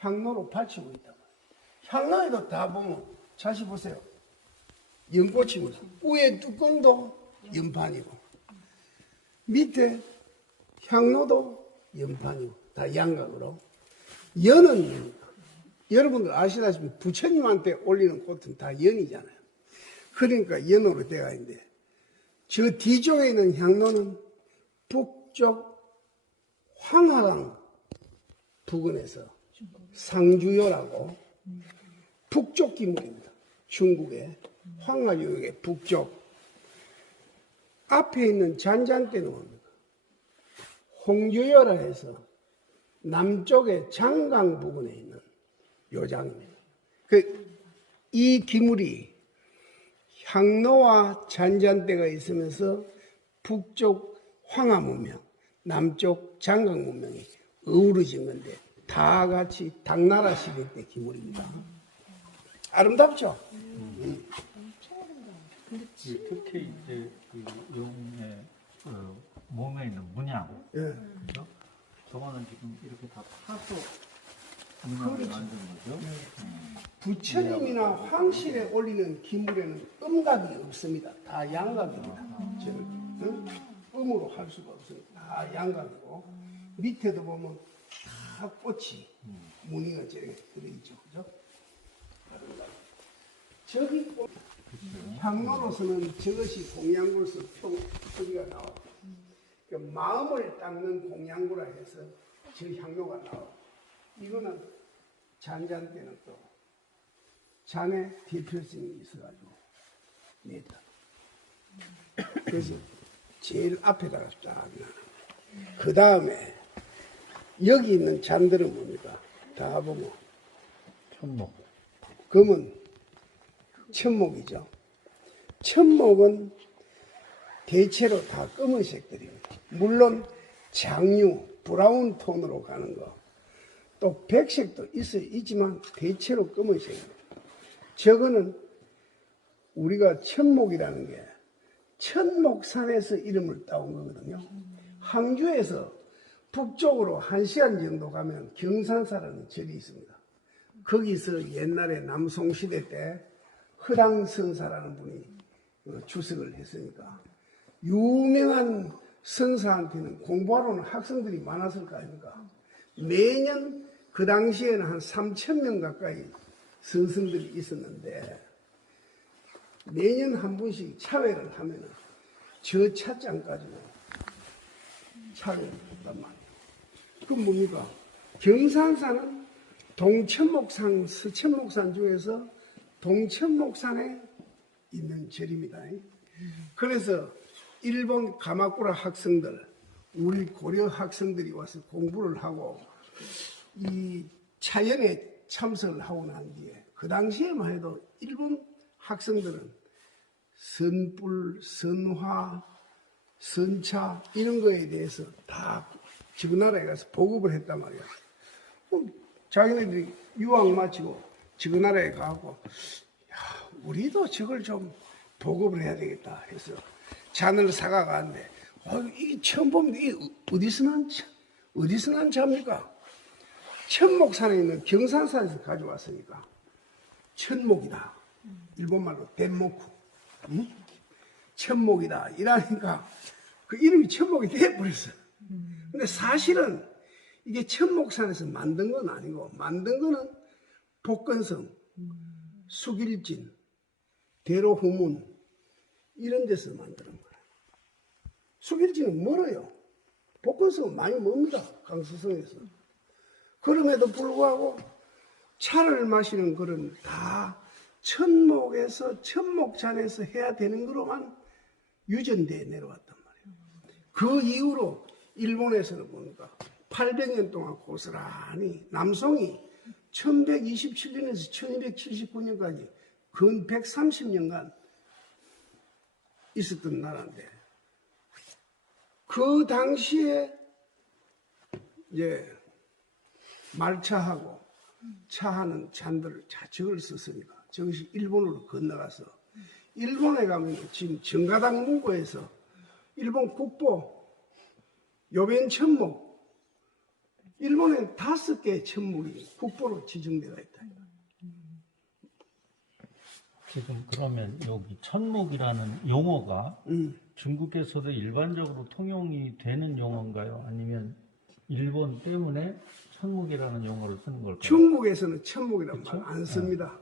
향로로 받치고 있다. 향로에도 다 보면 자시 보세요. 연꽃입니다. 위에 뚜껑도 연판이고 밑에 향로도 연판이고 다 양각으로 연은 여러분들 아시다시피 부처님한테 올리는 꽃은 다 연이잖아요. 그러니까 연으로 되어 있는데 저 뒤쪽에 있는 향로는 북쪽 황하강 부근에서 상주요라고 북쪽 기물입니다. 중국의 황하유역의 북쪽 앞에 있는 잔잔대는 뭡니까? 홍주요라 해서 남쪽의 장강 부근에 있는 요장입니다. 그, 이 기물이 향로와 잔잔대가 있으면서 북쪽 황하 문명, 남쪽 장강 문명이 어우러진 건데 다 같이 당나라 시대 때 기물입니다. 아름답죠? 이 특히 이제 그 용의 그 몸에 있는 문양, 예. 그죠? 저거는 지금 이렇게 다 파서 문양을 만든 거죠. 부처님이나 황실에 올리는 기물에는 음각이 없습니다. 다 양각입니다. 저는 응? 음으로 할 수가 없습니다. 다 양각이고 밑에도 보면 다 꽃이 무늬가 들어있죠. 그죠? 저기 꽃, 향로로서는 저것이 공양구로서 표, 표기가 나와. 그 마음을 닦는 공양구라 해서 저 향로가 나와. 이거는 잔잔 때는 또 잔의 대표성이 있어가지고 냈다. 그래서 제일 앞에다가 쫙 나는. 그 다음에 여기 있는 잔들은 뭡니까? 다 보면 천목. 금은 천목이죠. 천목은 대체로 다 검은색들입니다. 물론 장류, 브라운 톤으로 가는 거. 또 백색도 있어 있지만 대체로 검은색입니다. 저거는 우리가 천목이라는 게 천목산에서 이름을 따온 거거든요. 항주에서 북쪽으로 한 시간 정도 가면 경산사라는 절이 있습니다. 거기서 옛날에 남송시대 때 허당선사라는 분이 어, 주석을 했으니까 유명한 선사한테는 공부하러 오는 학생들이 많았을 거 아닙니까? 매년 그 당시에는 한 3천 명 가까이 선생들이 있었는데 매년 한 분씩 차회를 하면 은 저 찻잔 가지고 차회를 한단 말이에요. 그럼 뭡니까? 경산사는 동천목산, 서천목산 중에서 동천목산에 있는 절입니다. 그래서 일본 가마쿠라 학생들, 우리 고려 학생들이 와서 공부를 하고 이 차연에 참석을 하고 난 뒤에 그 당시에만 해도 일본 학생들은 선불, 선화, 선차 이런 거에 대해서 다 지구 나라에 가서 보급을 했단 말이야. 자기네들이 유학 마치고 지구 나라에 가고 야, 우리도 저걸 좀 보급을 해야 되겠다 해서 잔을 사가 가는데 어, 이게 처음 보면 이게 어디서 난 차, 어디서 난 차입니까? 천목산에 있는 경산산에서 가져왔으니까 천목이다. 일본말로 덴모쿠. 응? 천목이다. 이러니까 그 이름이 천목이 돼버렸어. 근데 사실은 이게 천목산에서 만든 건 아니고 만든 거는 복건성, 수길진, 대로후문 이런 데서 만드는 거예요. 수길진은 멀어요. 복건성은 많이 멉니다. 강수성에서. 그럼에도 불구하고 차를 마시는 그런 다 천목에서 천목잔에서 해야 되는 거로만 유전되어 내려왔단 말이에요. 그 이후로 일본에서는 뭡니까? 800년 동안 고스란히 남송이 1127년에서 1279년까지 근 130년간 있었던 나라인데 그 당시에 이제 말차하고 차하는 잔들을 자적을 썼으니까 저것이 일본으로 건너가서 일본에 가면 지금 정가당 문고에서 일본 국보 요변천목 일본에 다섯 개의 천목이 국보로 지정되어 있다. 지금 그러면 여기 천목이라는 용어가 음. 중국에서도 일반적으로 통용이 되는 용어인가요? 아니면 일본 때문에 천목이라는 용어를 쓰는 걸까요? 중국에서는 천목이라는 말? 안 씁니다.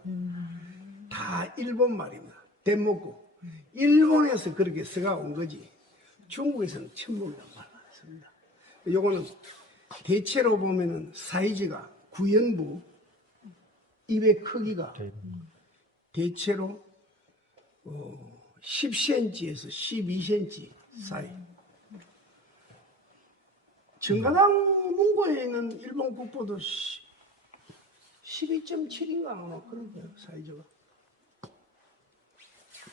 다 일본 말입니다. 대목고. 일본에서 그렇게 써가 온 거지. 중국에서는 천목이라는 말. 요거는 대체로 보면은 사이즈가 구연부, 입의 크기가 네. 대체로 어, 10cm에서 12cm 사이. 정가당 문고에 있는 일본 국보도 12.7인가 아마 그런 거예요 사이즈가.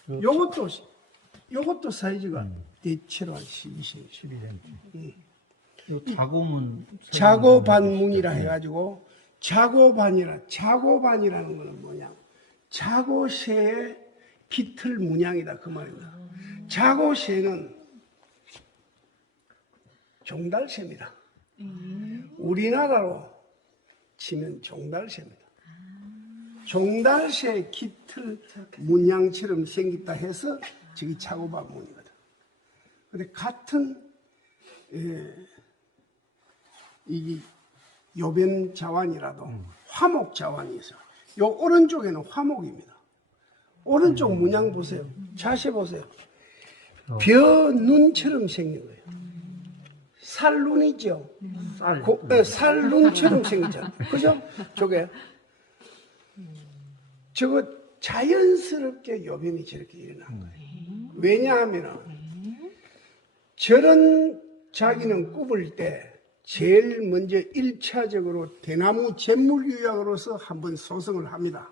요 요것도 요것도 사이즈가 대체로 한 12cm. 12cm. 요 자고문 자고반문이라 해가지고 자고반이라 자고반이라는 거는 뭐냐? 자고새의 깃털 문양이다 그 말입니다. 자고새는 종달새입니다. 우리나라로 치면 종달새입니다. 종달새 깃털 문양처럼 생겼다 해서 저기 자고반 문이거든. 근데 같은 이 요변 자환이라도 화목 자환이 있어요. 요 오른쪽에는 화목입니다. 오른쪽 문양 보세요. 자세 보세요. 벼 눈처럼 생긴 거예요. 살 눈이죠. 쌀. 고- 네, 살 눈처럼 생겼잖아요. 그죠? 저게 저거 자연스럽게 요변이 저렇게 일어난 거예요. 왜냐하면 저런 자기는 굽을 때 제일 먼저 일차적으로 대나무 잿물 유약으로서 한번 소성을 합니다.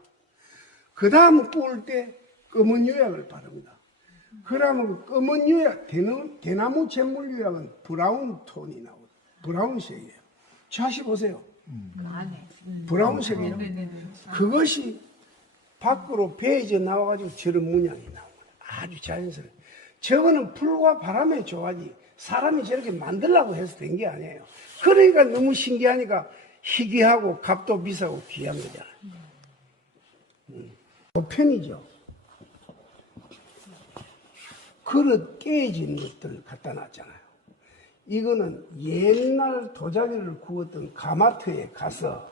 그 다음 구울 때 검은 유약을 바릅니다. 그러면 검은 유약, 대나무, 대나무 잿물 유약은 브라운 톤이 나오고 브라운색이에요. 자시 보세요. 브라운색이에요. 네네네. 그것이 밖으로 배져 나와가지고 저런 문양이 거예요. 아주 자연스러워. 저거는 풀과 바람의 조화지 사람이 저렇게 만들라고 해서 된 게 아니에요. 그러니까 너무 신기하니까 희귀하고 값도 비싸고 귀한 거잖아요. 음. 보편이죠. 그릇 깨진 것들 갖다 놨잖아요. 이거는 옛날 도자기를 구웠던 가마트에 가서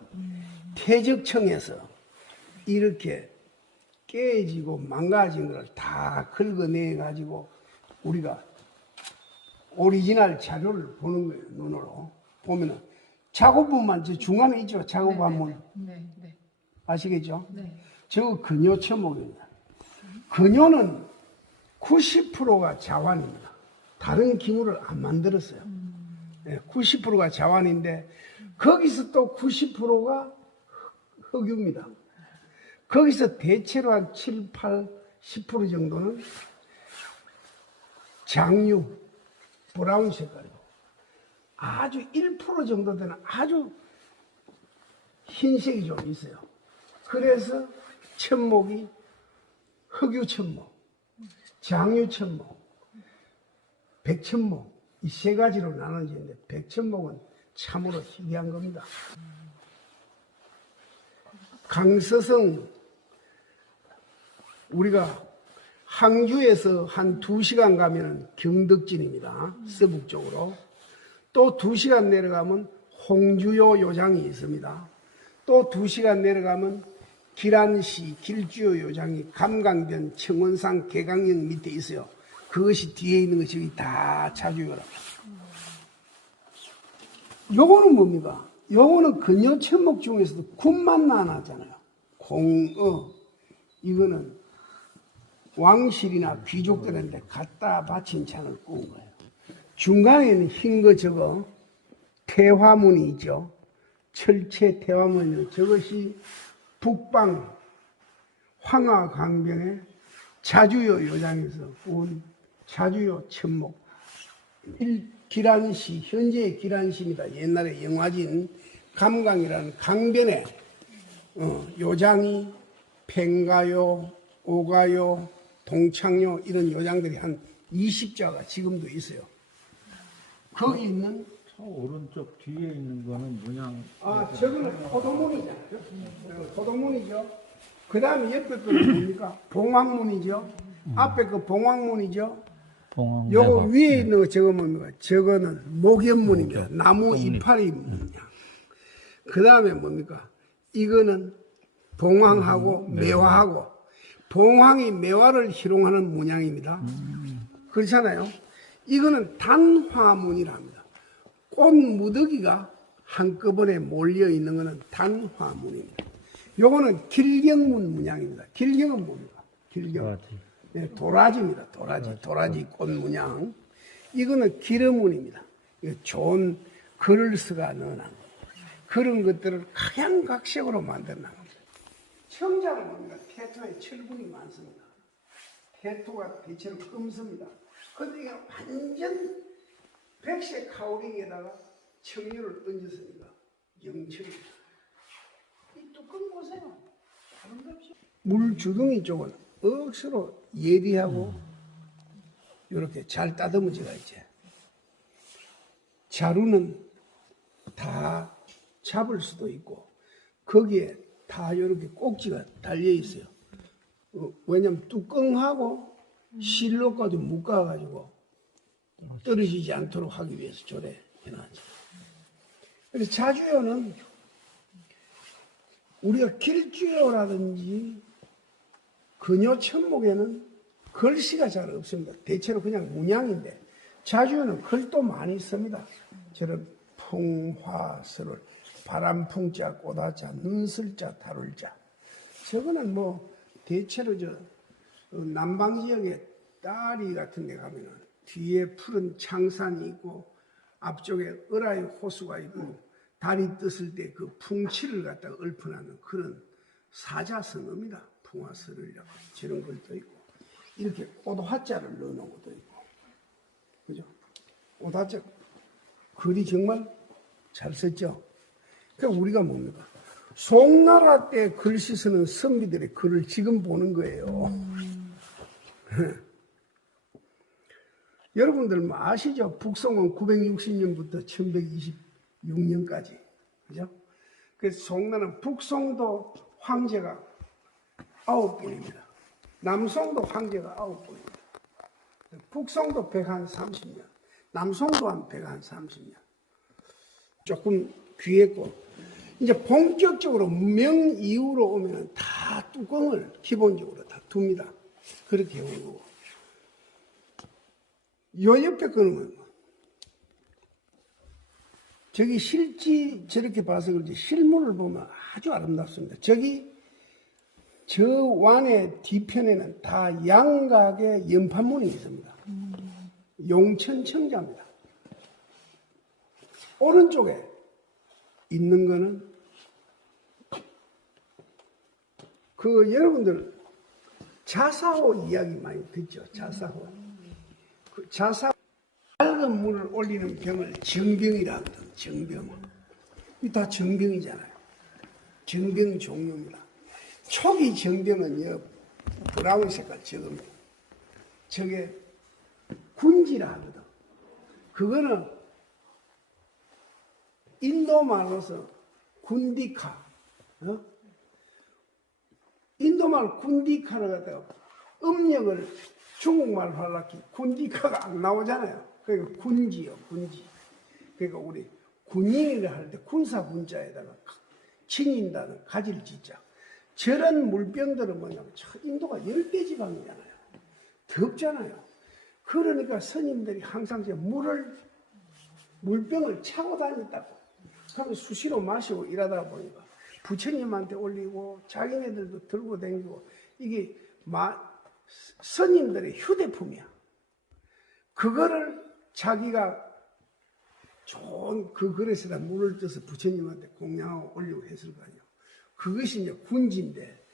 퇴적청에서 이렇게 깨지고 망가진 걸 다 긁어내 가지고 우리가 오리지널 자료를 보는 거예요 눈으로 보면은 작업부만 저 중간에 있죠 작업 한문 네, 네. 아시겠죠? 네. 저거 근요 천목입니다. 근요는 90%가 자완입니다. 다른 기물을 안 만들었어요. 90%가 자완인데 거기서 또 90%가 흑유입니다. 거기서 대체로 한 7, 8, 10% 정도는 장유, 브라운 색깔이고 아주 1% 정도 되는 아주 흰색이 좀 있어요. 그래서 천목이 흑유천목, 장유천목, 백천목 이 세 가지로 나눠지는데 백천목은 참으로 희귀한 겁니다. 강서성 우리가 항주에서 한 두시간 가면은 경덕진입니다. 서북 쪽으로. 또 두시간 내려가면 홍주요 요장이 있습니다. 또 두시간 내려가면 기란시 길주요 요장이 감강변 청원산 개강령 밑에 있어요. 그것이 뒤에 있는 것이 다 자주요랍니다. 요거는 뭡니까? 요거는 근여 천목 중에서도 군만 나눠잖아요. 공어. 이거는 왕실이나 귀족들한테 갖다 바친 창을 꾸은 거예요. 중간에는 흰 거 저거 태화문이 있죠. 철체 태화문이 저것이 북방 황하강변의 자주요 요장에서 온 자주요 천목 일 기란시 현재의 기란시입니다. 옛날에 영화진 감강이라는 강변에 어, 요장이 팽가요, 오가요, 동창요 이런 요장들이 한 20자가 지금도 있어요. 거기 있는 저 오른쪽 뒤에 있는 거는 문양. 아, 저거는 포도문이잖아요. 저거 포도문이죠. 그 다음에 옆에 거는 뭡니까? 봉황문이죠. 앞에 그 봉황문이죠. 봉황. 요거. 위에 있는 거 저거 뭡니까? 저거는 목연문입니다. 나무 이파리 문양. 그 다음에 뭡니까? 이거는 봉황하고 매화하고 봉황이 매화를 희롱하는 문양입니다. 그렇잖아요. 이거는 단화문이랍니다. 꽃 무더기가 한꺼번에 몰려 있는 것은 단화문입니다. 요거는 길경문 문양입니다. 길경은 뭡니까? 길경. 도라지. 네, 도라지입니다. 도라지, 도라지 꽃 문양. 이거는 기름문입니다. 좋은 글을 쓰가 넣어놓은 그런 것들을 각양각색으로 만들어놓은. 청자는 뭡니까? 태토에 철분이 많습니다. 태토가 대체로 금습니다. 근데 이게 완전 백색 카오링에다가 청류를 얹었으니까 영청입니다. 이 뚜껑 보세요. 물 주둥이 쪽은 억수로 예리하고 이렇게 잘 따듬어지가 있지. 자루는 다 잡을 수도 있고 거기에 다 이렇게 꼭지가 달려 있어요. 어, 왜냐면 뚜껑하고 실로까지 묶어가지고 떨어지지 않도록 하기 위해서 조래 해놨죠. 그래서 자주요는 우리가 길주요라든지 근요 천목에는 글씨가 잘 없습니다. 대체로 그냥 문양인데 자주요는 글도 많이 씁니다. 저런 풍화설을 바람풍자, 꽃화자, 눈슬자, 다룰자. 저거는 뭐 대체로 저 어, 남방 지역에 딸이 같은 데 가면은 뒤에 푸른 창산이 있고 앞쪽에 을아의 호수가 있고 달이 떴을 때 그 풍치를 갖다가 읊어나는 그런 사자성어입니다. 풍화설을요. 저런 것도 있고 이렇게 꽃화자를 넣어놓은 것도 있고 그죠? 꽃화자 글이 정말 잘 썼죠. 그러니까 우리가 뭡니까? 송나라 때 글씨 쓰는 선비들의 글을 지금 보는 거예요. 여러분들 뭐 아시죠? 북송은 960년부터 1126년까지. 그죠? 그래서 송나라는 북송도 황제가 아홉 분입니다. 남송도 황제가 아홉 분입니다. 북송도 130년, 남송도 한 130년. 조금 귀했고, 이제 본격적으로 명 이후로 오면 다 뚜껑을 기본적으로 다 둡니다. 그렇게 거고. 요 옆에 거는 뭐, 저기 실지 저렇게 봐서 그런지 실물을 보면 아주 아름답습니다. 저기 저 완의 뒤편에는 다 양각의 연판문이 있습니다. 용천청자입니다. 오른쪽에 있는 거는 그 여러분들 자사호 이야기 많이 듣죠. 자사호. 그 자사 맑은 물을 올리는 병을 정병이라 하거든. 정병. 이다 정병이잖아요. 정병 종류입니다. 초기 정병은 여 브라운 색깔 적읍니다. 저게 군지라 하거든. 그거는 인도 말로서 군디카, 어? 인도 말 군디카를 갖다가 음력을 중국말 하려고 군디카가 안 나오잖아요. 그러니까 군지요, 군지. 그러니까 우리 군인이라 할 때 군사 군자에다가 칭인다는 가지를 짓자. 저런 물병들은 뭐냐면 저 인도가 열대 지방이잖아요. 덥잖아요. 그러니까 스님들이 항상 저 물을 물병을 차고 다녔다고. 그러면 수시로 마시고 일하다 보니까 부처님한테 올리고 자기네들도 들고 다니고 이게 마, 스님들의 휴대품이야. 그거를 자기가 좋은 그 그릇에다 물을 떠서 부처님한테 공양하고 올리고 했을 거 아니에요. 그것이 이제 군지인데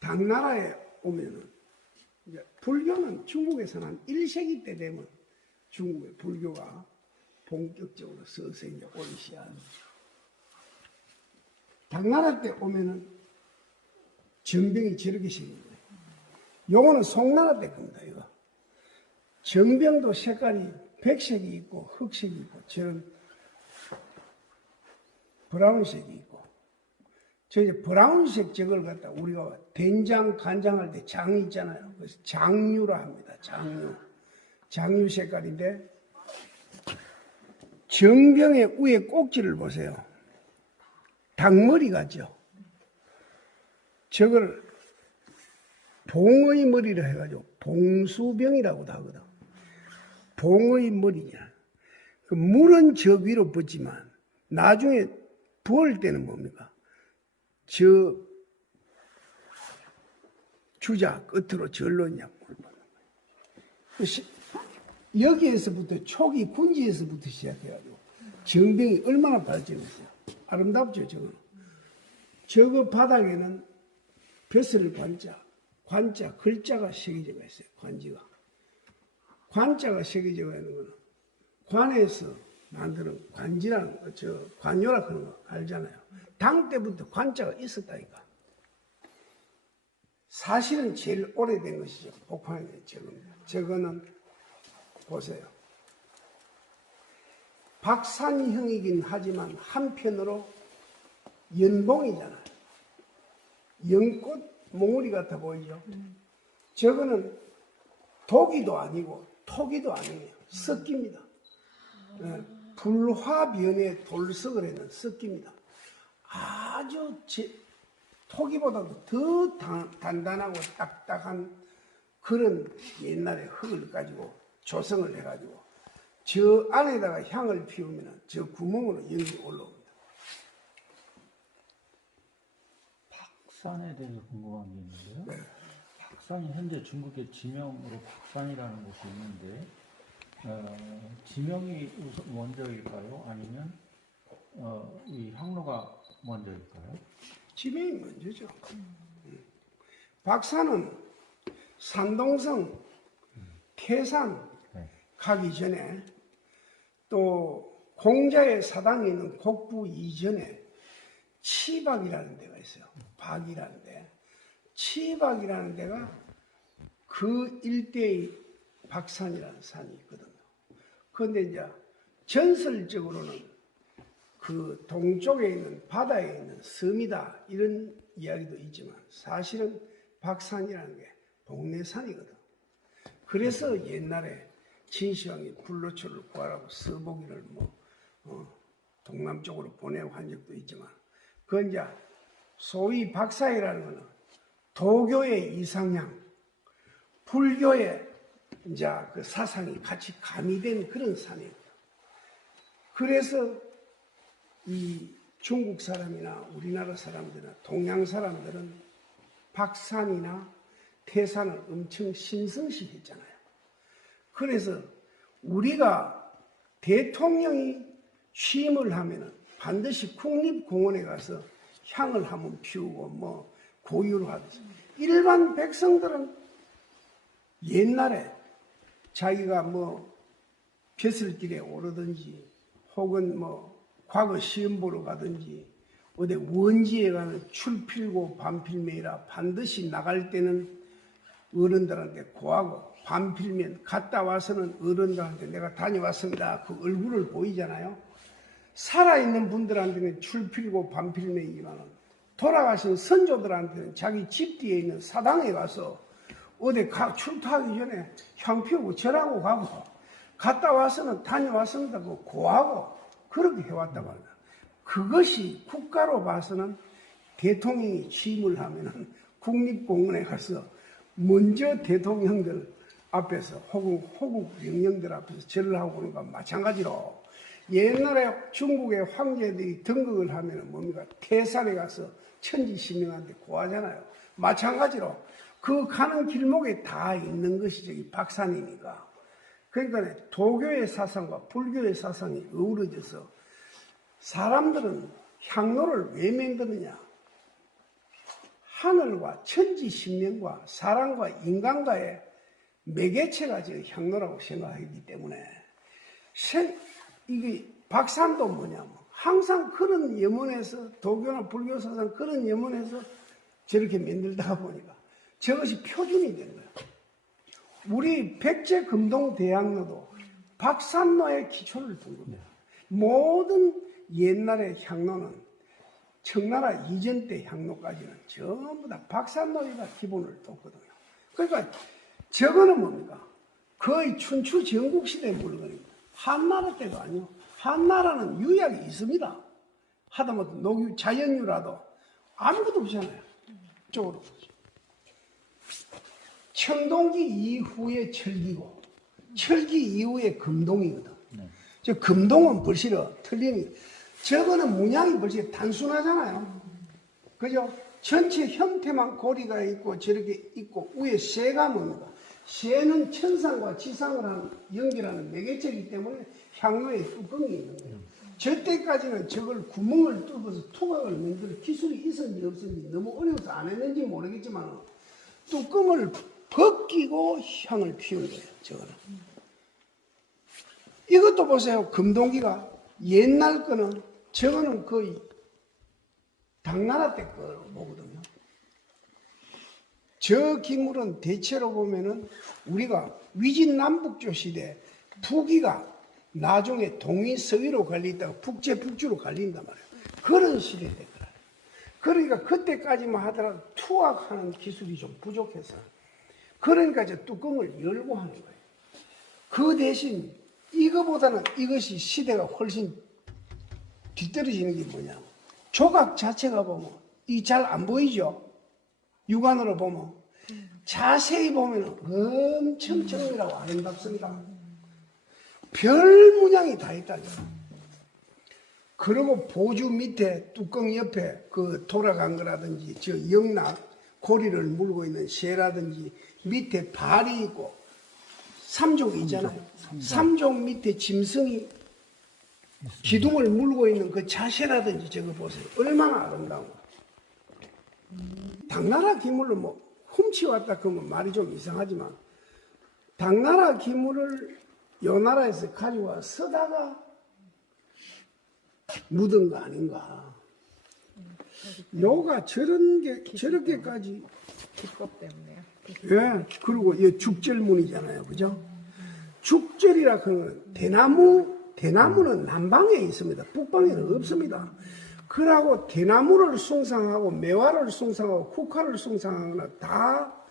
당나라에 오면은 불교는 중국에서는 한 1세기 때 되면 중국의 불교가 본격적으로 서서히 이제 오기 시작합니다. 당나라 때 오면은 정병이 저렇게 생긴 거예요. 요거는 송나라 때 겁니다, 이거. 정병도 색깔이 백색이 있고 흑색이 있고 저런 브라운색이 있고 저 이제 브라운색 저걸 갖다 우리가 된장 간장할 때 장 있잖아요. 그래서 장류라 합니다. 장류. 장류 색깔인데 정병의 위에 꼭지를 보세요. 닭머리 같죠? 저걸 봉의 머리를 해가지고 봉수병이라고도 하거든. 봉의 머리냐. 그 물은 저 위로 뻗지만 나중에 부을 때는 뭡니까? 저 주자 끝으로 절로 그냥 물 뻗는 거예요. 그 시- 여기에서부터 초기 군지에서부터 시작해가지고 정병이 얼마나 발전했어요. 아름답죠, 저거는. 저거 바닥에는 벼슬 관자, 관자, 글자가 새겨져가 있어요, 관지가. 관자가 새겨져가 있는 거는 관에서 만드는 관지라는 거, 저 관요라 그런 거 알잖아요. 당 때부터 관자가 있었다니까. 사실은 제일 오래된 것이죠. 복판에 저겁니다. 저거는 보세요. 박산형이긴 하지만 한편으로 연봉이잖아요. 연꽃 몽우리 같아 보이죠? 저거는 독이도 아니고 토기도 아니에요. 섞입니다. 예, 불화변에 돌석을 해는 섞입니다. 아주 제, 토기보다도 더 단, 단단하고 딱딱한 그런 옛날에 흙을 가지고 조성을 해가지고 저 안에다가 향을 피우면 저 구멍으로 연기 올라옵니다. 박산에 대해서 궁금한 게 있는데요. 네. 박산이 현재 중국의 지명으로 박산이라는 곳이 있는데 어, 지명이 우선 먼저일까요? 아니면 어, 이 항로가 먼저일까요? 지명이 먼저죠. 박사는 산동성, 태산 네. 가기 전에 또 공자의 사당에 있는 곡부 이전에 치박이라는 데가 있어요. 박이라는 데. 치박이라는 데가 그 일대의 박산이라는 산이 있거든요. 그런데 이제 전설적으로는 그 동쪽에 있는 바다에 있는 섬이다 이런 이야기도 있지만 사실은 박산이라는 게 동네산이거든. 그래서 옛날에 진시황이 불로초를 구하라고 서보기를 뭐 어, 동남쪽으로 보내고 한 적도 있지만 그건 이제 소위 박사이라는 거는 도교의 이상향, 불교의 이제 그 사상이 같이 가미된 그런 산이에요. 그래서 이 중국 사람이나 우리나라 사람들이나 동양 사람들은 박산이나 태산을 엄청 신성시 했잖아요. 그래서 우리가 대통령이 취임을 하면은 반드시 국립공원에 가서 향을 한번 피우고 뭐 고유를 하듯이. 일반 백성들은 옛날에 자기가 뭐 벼슬길에 오르든지 혹은 뭐 과거 시험 보러 가든지 어디 원지에 가는 출필고 반필매이라 반드시 나갈 때는 어른들한테 고하고 반필면 갔다 와서는 어른들한테 내가 다녀왔습니다. 그 얼굴을 보이잖아요. 살아있는 분들한테는 출필고 반필매이지만 돌아가신 선조들한테는 자기 집 뒤에 있는 사당에 가서 어디 가, 출타하기 전에 향 피우고 절하고 가고 갔다 와서는 다녀왔습니다. 그 고하고 그렇게 해왔다고 합니다. 그것이 국가로 봐서는 대통령이 취임을 하면은 국립공원에 가서 먼저 대통령들 앞에서 혹은 호국 명령들 앞에서 절을 하고 오는 것과 마찬가지로 옛날에 중국의 황제들이 등극을 하면은 뭡니까? 태산에 가서 천지신명한테 고하잖아요. 마찬가지로 그 가는 길목에 다 있는 것이 저기 박산이니까. 그러니까 도교의 사상과 불교의 사상이 어우러져서 사람들은 향로를 왜 만드느냐? 하늘과 천지신명과 사람과 인간과의 매개체가 저 향로라고 생각하기 때문에 생- 이게 박산도 뭐냐면 항상 그런 염원에서 도교나 불교 사상 그런 염원에서 저렇게 만들다 보니까 저것이 표준이 된 거예요. 우리 백제 금동 대학로도 박산로의 기초를 둔 겁니다. 모든 옛날의 향로는 청나라 이전 때 향로까지는 전부 다 박산노이가 기본을 뒀거든요. 그러니까 저거는 뭡니까? 거의 춘추 전국 시대 물건입니다. 한나라 때도 아니요. 한나라는 유약이 있습니다. 하다못해 녹유 자연유라도 아무것도 없잖아요. 쪽으로. 청동기 이후에 철기고 철기 이후에 금동이거든. 저 금동은 벌써 틀림이 저거는 문양이 벌써 단순하잖아요. 그죠? 전체 형태만 고리가 있고 저렇게 있고 위에 새가 뭡니까? 새는 천상과 지상을 하는 연결하는 매개체이기 때문에 향로에 뚜껑이 있는 거예요. 저 때까지는 저걸 구멍을 뚫어서 투각을 만들 기술이 있었는지 없었는지 너무 어려워서 안 했는지 모르겠지만 뚜껑을 벗기고 향을 피운 거예요. 저거는. 이것도 보세요. 금동기가 옛날 거는 저거는 거의 당나라 때 거로 보거든요. 저 기물은 대체로 보면은 우리가 위진남북조 시대 북이가 나중에 동이 서위로 갈리다가 북제 북주로 갈린단 말이에요. 그런 시대 됐더라. 그러니까 그때까지만 하더라도 투악하는 기술이 좀 부족해서 그러니까 저 뚜껑을 열고 하는 거예요. 그 대신 이거보다는 이것이 시대가 훨씬 뒤떨어지는 게 뭐냐. 조각 자체가 보면 이 잘 안 보이죠? 육안으로 보면 자세히 보면 엄청 정밀하고 아름답습니다. 별 문양이 다 있다죠. 그리고 보주 밑에 뚜껑 옆에 그 돌아간 거라든지 저 영락 고리를 물고 있는 새라든지 밑에 발이 있고 삼종이 있잖아요. 삼종 밑에 짐승이 기둥을 물고 있는 그 자세라든지 저거 보세요. 얼마나 아름다운가. 당나라 기물을 뭐 훔치왔다 그러면 말이 좀 이상하지만 당나라 기물을 요 나라에서 가져와 쓰다가 묻은 거 아닌가. 요가 저런 게 저렇게까지 기법 때문에요. 예, 그리고 이 죽절문이잖아요. 그죠? 죽절이라 그러면 대나무, 대나무는 남방에 있습니다. 북방에는 없습니다. 그러고 대나무를 숭상하고 매화를 숭상하고 국화를 숭상하거나 다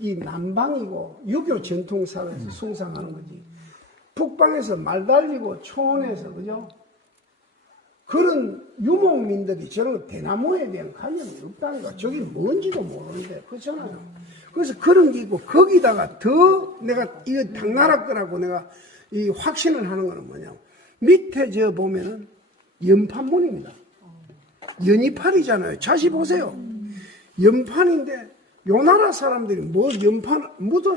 이 남방이고 유교 전통사회에서 숭상하는 거지. 북방에서 말 달리고 초원에서 그죠? 그런 유목민들이 저런 대나무에 대한 관념이 없다니까. 저게 뭔지도 모르는데, 그렇잖아요. 그래서 그런 게 있고, 거기다가 더 내가 이거 당나라 거라고 내가 이 확신을 하는 거는 뭐냐면, 밑에 저 보면은 연판문입니다. 연이판이잖아요. 자시 보세요. 연판인데, 요 나라 사람들이 뭐 연판, 뭐도,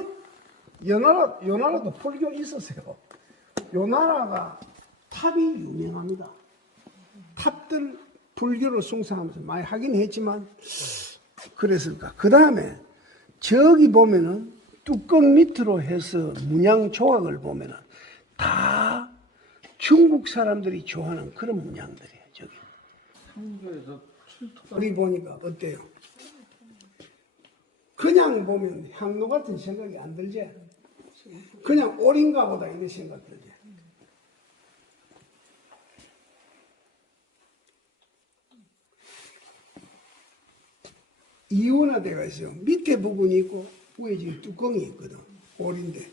요 나라, 요 나라도 불교 있었어요. 요 나라가 탑이 유명합니다. 탑들 불교를 숭상하면서 많이 하긴 했지만 그랬을까. 그 다음에 저기 보면은 뚜껑 밑으로 해서 문양 조각을 보면은 다 중국 사람들이 좋아하는 그런 문양들이에요. 한국에서 출토가 우리 보니까 어때요? 그냥 보면 향로 같은 생각이 안 들지? 그냥 오린가 보다 이런 생각 들지? 이온화돼가 있어요. 밑에 부분이 있고 위에 지금 뚜껑이 있거든. 오리인데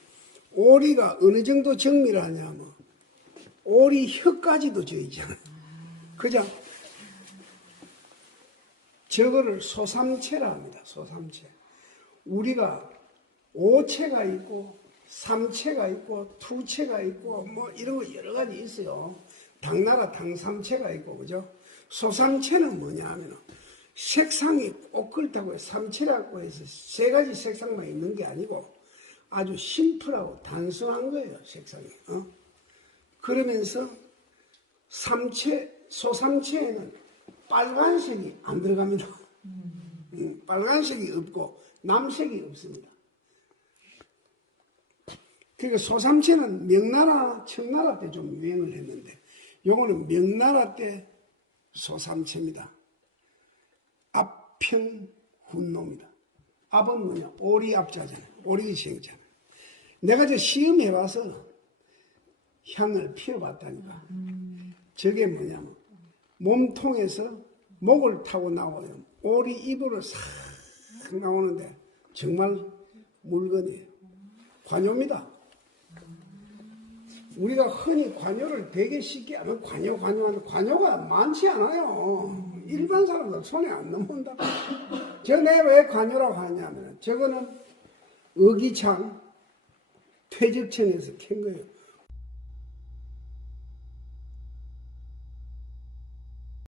오리가 어느 정도 정밀하냐면 오리 혀까지도 져 있잖아요. 그죠? 저거를 소삼체라 합니다. 소삼체. 우리가 오체가 있고 삼체가 있고 투체가 있고 뭐 이런 거 여러 가지 있어요. 당나라 당삼체가 있고 그죠? 소삼체는 뭐냐 하면 색상이 꼭 그렇다고 해서 삼체라고 해서 세 가지 색상만 있는 게 아니고 아주 심플하고 단순한 거예요. 색상이. 어? 그러면서 삼체 소삼체에는 빨간색이 안 들어갑니다. 음, 빨간색이 없고 남색이 없습니다. 그러니까 소삼체는 명나라, 청나라 때 좀 유행을 했는데 요거는 명나라 때 소삼체입니다. 앞편 훈노입니다. 앞은 뭐냐? 오리 앞자잖아요. 오리 시행자는. 내가 저 시험해봐서 향을 피워봤다니까. 저게 뭐냐면 몸통에서 목을 타고 나와요. 오리 입으로 싹 나오는데 정말 물건이에요. 관요입니다. 우리가 흔히 관요를 되게 쉽게 하면 관요, 관요 하는데 관요가 많지 않아요. 일반 사람들 손에 안 넘는다. 저 내가 왜 관요라고 하냐면 저거는 의기창 퇴적청에서 캔 거예요.